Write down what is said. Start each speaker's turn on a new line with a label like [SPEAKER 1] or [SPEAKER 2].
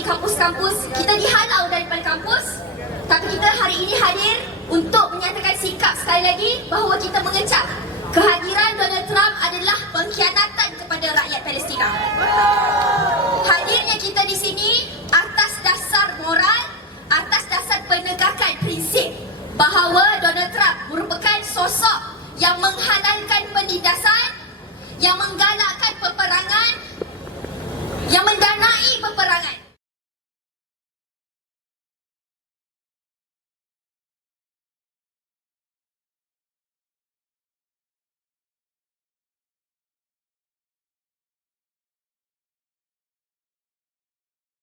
[SPEAKER 1] di kampus-kampus kita dihalau daripada kampus tapi kita hari ini hadir untuk menyatakan sikap sekali lagi bahawa kita mengecam kehadiran Donald Trump adalah pengkhianatan kepada rakyat Palestina. Hadirnya kita di sini atas dasar moral, atas dasar penegakan prinsip bahawa Donald Trump merupakan sosok yang menghalang